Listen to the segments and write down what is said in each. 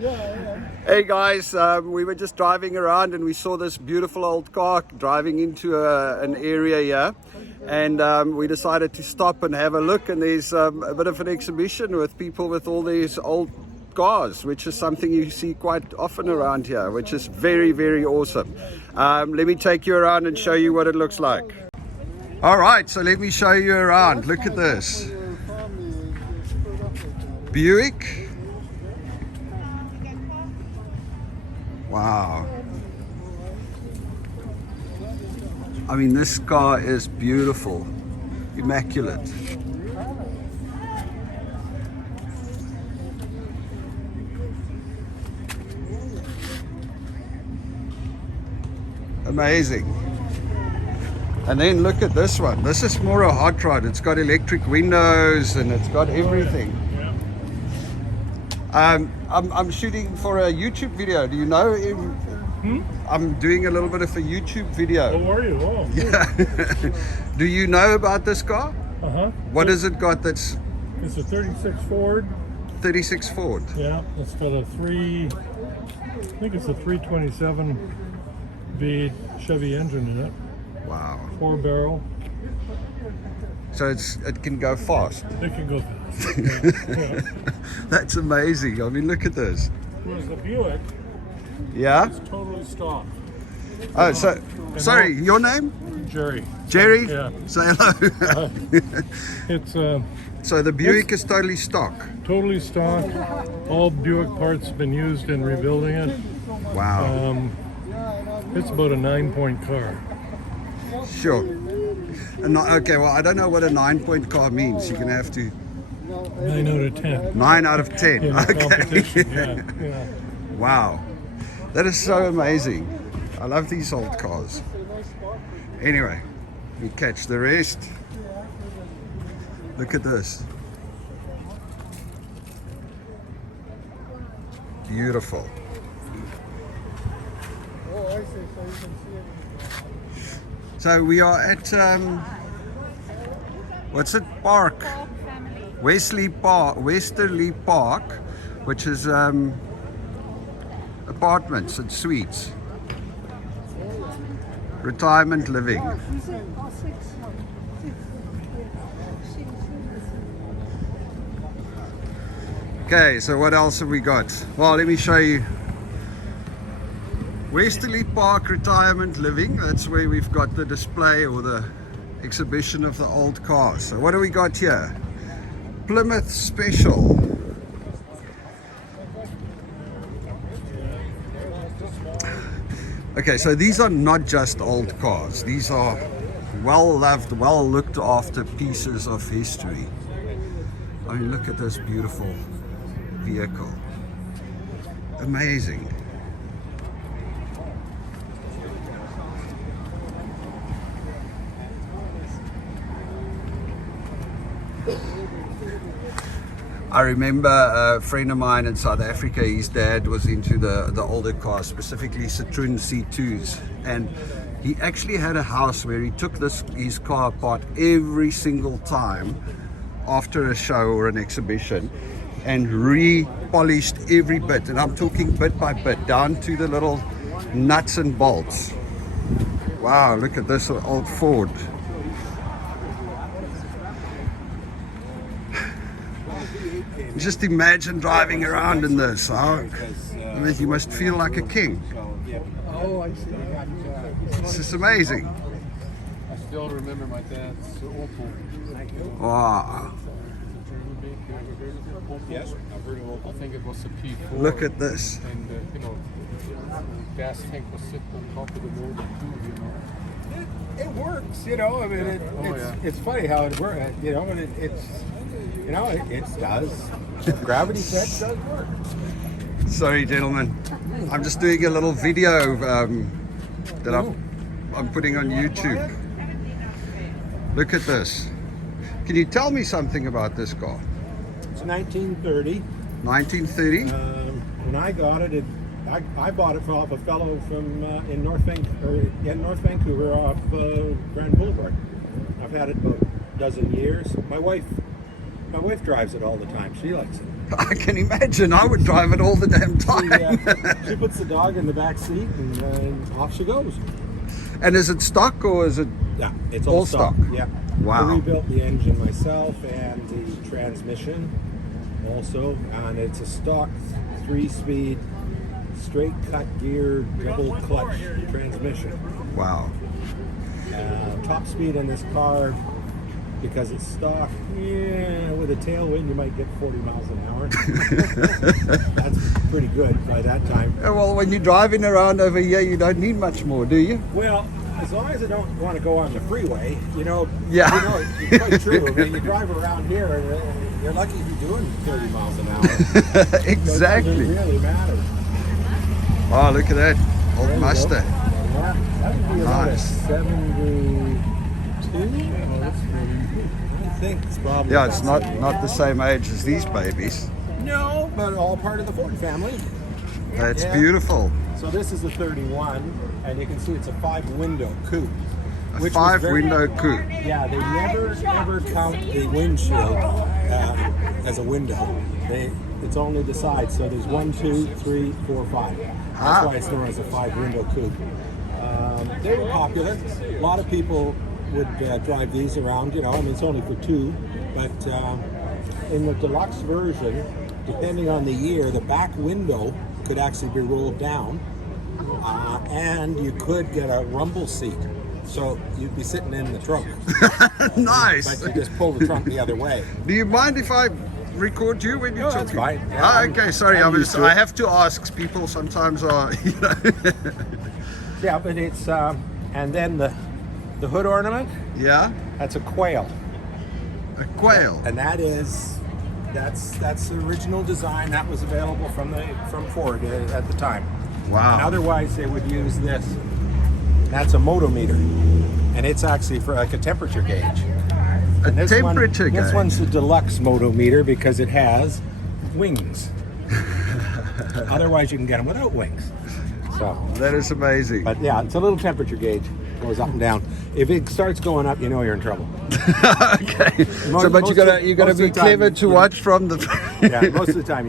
Hey guys, we were just driving around and we saw this beautiful old car driving into an area here, and we decided to stop and have a look. And there's a bit of an exhibition with people with all these old cars, which is something you see quite often around here, which is very, very awesome. Let me take you around and show you what it looks like. All right, so let me show you around. Look at this Buick. Wow. I mean, this car is beautiful, immaculate. Amazing. And then look at this one. This is more a hot rod. It's got electric windows and it's got everything. I'm shooting for a YouTube video. Do you know? I'm doing a little bit of a YouTube video. Oh, are you? Oh, yeah. Do you know about this car? What has it got that's... It's a 36 Ford. 36 Ford. Yeah, it's got a I think it's a 327 V Chevy engine in it. Wow. 4-barrel. So it can go fast. It can go fast. Yeah. That's amazing. I mean, look at this. Whereas the Buick, Yeah? it's totally stock. Oh, so, sorry, your name? Jerry. Jerry? Yeah. Say hello. It's So the Buick is totally stock. totally stock. All Buick parts have been used in rebuilding it. Wow. It's about a 9-point car. Sure. Okay, well, I don't know what a 9-point car means. You're going to have to... 9 out of 10. 9 out of 10. In Okay. competition. Yeah. Wow. That is so amazing. I love these old cars. Anyway, we catch the rest. Look at this. Beautiful. So we are at what's it? Park. Westerly Park, which is apartments and suites. Retirement living. Okay, so what else have we got? Well, let me show you. Westerly Park Retirement Living, that's where we've got the display or the exhibition of the old cars. So what do we got here? Plymouth Special. Okay, so these are not just old cars. These are well-loved, well-looked after pieces of history. I mean, look at this beautiful vehicle. Amazing. I remember a friend of mine in South Africa, his dad was into the older cars, specifically Citroen C2s, and he actually had a house where he took his car apart every single time after a show or an exhibition and re-polished every bit, and I'm talking bit by bit down to the little nuts and bolts. Wow, look at this old Ford. Just imagine driving around in this. Huh? I mean, you must feel like a king. This is amazing. I still remember my dad's Opel. Wow. Yes, I've heard of Opel. I think it was a P4. Look at this. And gas tank was sitting on top of the motor too. It works, I mean, it's funny how it works, and it does. Gravity fetch does work. Sorry, gentlemen. I'm just doing a little video that I'm putting on YouTube. Look at this. Can you tell me something about this car? It's 1930. 1930? When I got it, I bought it off a fellow from in North Vancouver off Grand Boulevard. I've had it about a dozen years. My wife drives it all the time. She likes it. I can imagine. I would drive it all the damn time. She puts the dog in the back seat and off she goes. And is it stock or is it? Yeah, it's All all stock. stock? Yeah. Wow. I rebuilt the engine myself and the transmission also, and it's a stock 3-speed straight cut gear double clutch transmission. Wow. Top speed in this car, because it's stock, with a tailwind you might get 40 miles an hour. That's pretty good by that time. Well, when you're driving around over here, you don't need much more, do you? Well, as long as I don't want to go on the freeway, Yeah. it's quite true. I mean, you drive around here, and you're lucky if you're doing 30 miles an hour. Exactly. So it doesn't really matter. Oh, look at that. There Old you Mustang. go. Yeah, that would be about a Nice. 72. I think it's probably. Yeah, it's not the same age as these babies. No, but all part of the Ford family. That's Yeah. beautiful. So this is a 31, and you can see it's a 5-window coupe. A which was very- 5-window coupe. Yeah, they never ever count the windshield as a window. It's only the sides. So there's 1, 2, 3, 4, 5. That's why it's known as a 5-window coupe. They were popular. A lot of people would drive these around. I mean, it's only for 2, but in the deluxe version, depending on the year, the back window could actually be rolled down, and you could get a rumble seat. So you'd be sitting in the trunk. Nice. But you just pull the trunk the other way. Do you mind if I record you when you're No, talking? that's fine. Yeah, Ah, I'm- okay, sorry. I'm used to I it. have to ask. People sometimes are, Yeah, but it's and then the hood ornament, Yeah, that's a quail, a quail. and that's the original design that was available from Ford at the time. And Wow. otherwise, they would use this. That's a motometer, and it's actually for like a temperature gauge. A And this temperature one, gauge. This one's the deluxe motometer because it has wings. Otherwise, you can get them without wings. So, That is amazing. but yeah, it's a little temperature gauge. Goes up and down. If it starts going up, you're in trouble. Okay. Most- So, but you most gotta of- be most of the time, clever to you- watch from the. Yeah, most of the time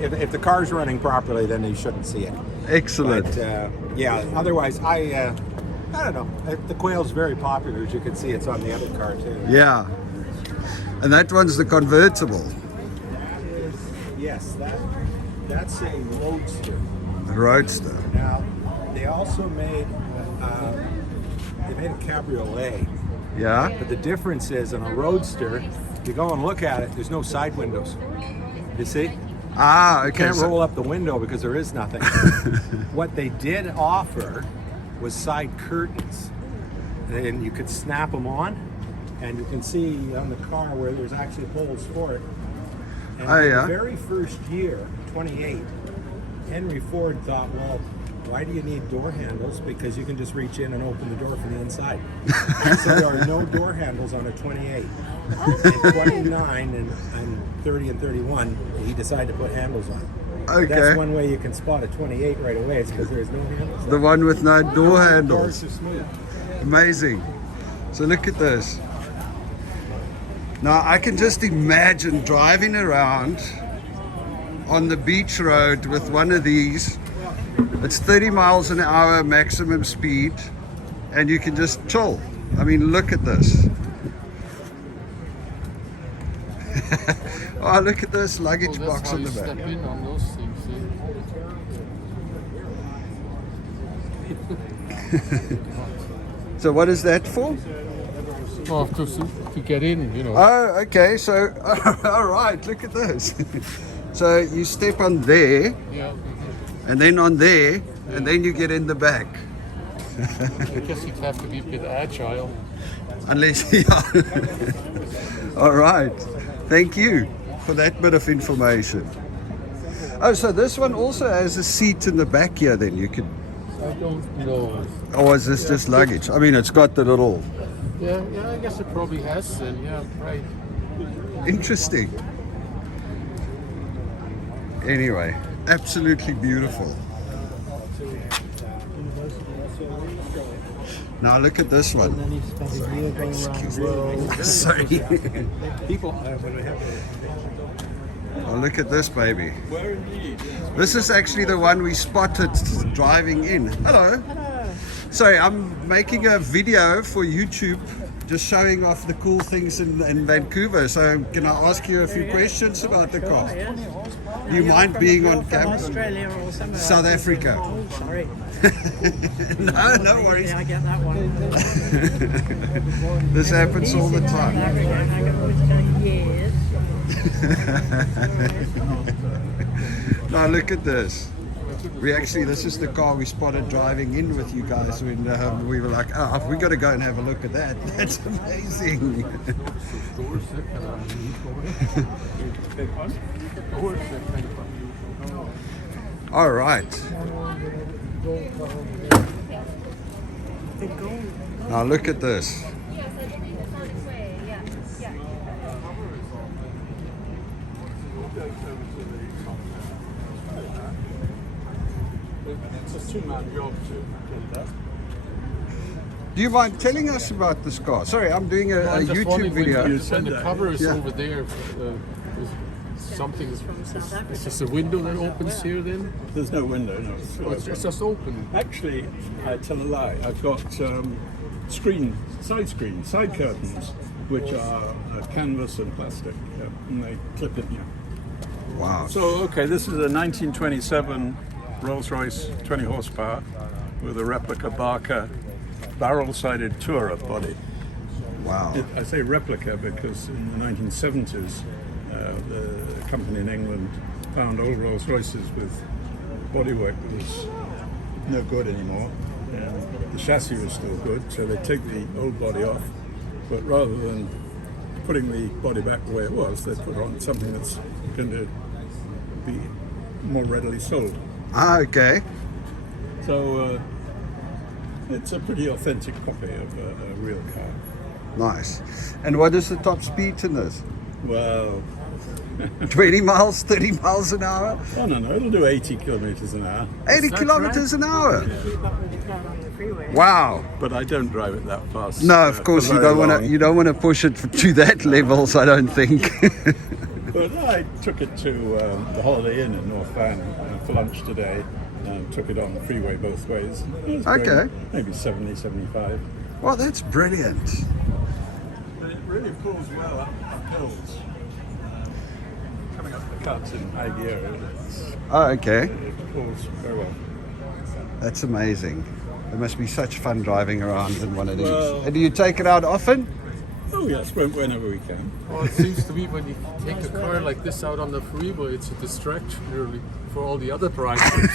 if the car's running properly, then you shouldn't see it. Excellent. But yeah, otherwise I don't know. The quail's very popular, as you can see. It's on the other car too. Yeah. And that one's the convertible. Yes, that's a roadster. The Roadster. Now they also made a cabriolet. Yeah. But the difference is, in a roadster, you go and look at it, there's no side windows. You see? Ah, okay. Can't so- roll up the window because there is nothing. What they did offer was side curtains. And you could snap them on, and you can see on the car where there's actually holes for it. And Oh, in yeah. the very first year, 28, Henry Ford thought, well, why do you need door handles? Because you can just reach in and open the door from the inside. So there are no door handles on a 28. In 29 and 30 and 31, he decided to put handles on. Okay. That's one way you can spot a 28 right away. It's because there's no handles. The one with no door Cars handles. are smooth. Amazing. So look at this. Now I can just imagine driving around on the beach road with one of these. It's 30 miles an hour maximum speed, and you can just chill. I mean, look at this. Oh, look at this luggage Well, that's box how in you the step back. in on those things. So what is that for? Well, to get in, Oh, okay. So, all right. Look at this. So you step on there, Yeah. and then on there, and then you get in the back. I guess you'd have to be a bit agile. Unless, yeah. All right. Thank you for that bit of information. Oh, so this one also has a seat in the back here. Then you could, I don't know. or is this just luggage? I mean, it's got the little. Yeah, I guess it probably has then. Yeah, right. Interesting. Anyway, absolutely beautiful. Now look at this one. Sorry. People, when we have Oh, look at this baby. Where indeed? This is actually the one we spotted driving in. Hello. Sorry, I'm making a video for YouTube, just showing off the cool things in Vancouver. So can I ask you a few questions about the car? Do you mind being on camera? Australia or somewhere. South Africa. Oh, sorry. No worries. Yeah, I get that one. This happens all the South time. Africa, and I got years. Now look at this. This is the car we spotted driving in with you guys when we were like, oh, we got to go and have a look at that. That's amazing. All right. Now look at this. It's a two-man job to do that. Do you mind telling us about this car? Sorry, I'm doing a YouTube video. When the cover is Yeah. over there, something is South Africa. it's just a window that opens here then? There's no window, no. Oh, it's just open. Actually, I tell a lie. I've got side curtains, which are canvas and plastic, and they clip in here. Wow. So, okay, this is a 1927 Rolls-Royce 20 horsepower with a replica Barker barrel-sided Tourer body. Wow. I say replica because in the 1970s, the company in England found old Rolls-Royces with bodywork that was no good anymore. And the chassis was still good, so they take the old body off, but rather than putting the body back the way it was, they put on something that's going to be more readily sold. Ah, okay. So it's a pretty authentic copy of a real car. Nice. And what is the top speed in this? Well, 20 miles, 30 miles an hour? no, it'll do 80 kilometers an hour. 80 kilometers an hour? Keep up with the crowd on the freeway. Wow. But I don't drive it that fast. No, of course for you very don't want long. to. You don't want to push it to that levels, I don't think. But I took it to the Holiday Inn in North Van for lunch today. Took it on the freeway both ways. It was Okay. going maybe 70, 75. Well, that's brilliant. But it really pulls well up hills. Coming up the cuts in high gear, Oh, okay. it pulls very well. That's amazing. It must be such fun driving around in one of these. Well- And do you take it out often? Oh yes, whenever we can. Well, it seems to me when you take a car like this out on the freeway, it's a distraction really for all the other drivers.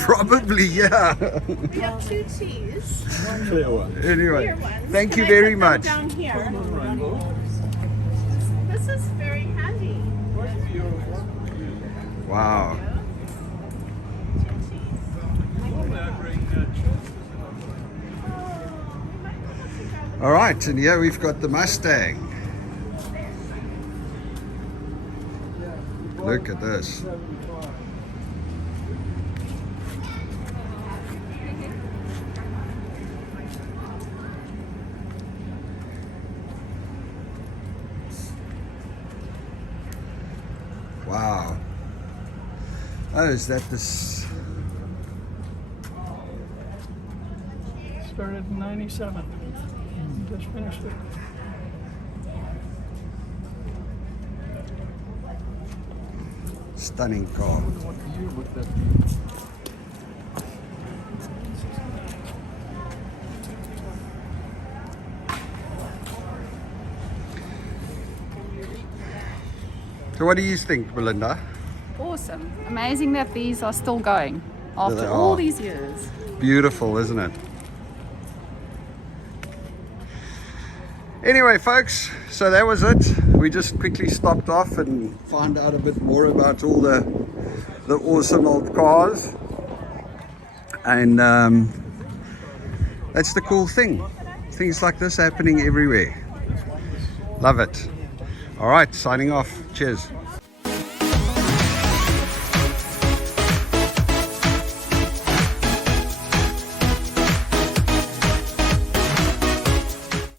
Probably, yeah. We have 2 teas. Clear one. Anyway, Clear ones. thank Can you I very put them much. Down here. This is very handy. Wow. All right, and here we've got the Mustang. Look at this. Wow. Oh, is that this? Started in 97. Just finished it. Stunning car. What year would that be? So what do you think, Belinda? Awesome. Amazing that these are still going They after are. all these years. Beautiful, isn't it? Anyway, folks, so that was it. We just quickly stopped off and found out a bit more about all the awesome old cars. And that's the cool thing. Things like this happening everywhere. Love it. All right, signing off. Cheers.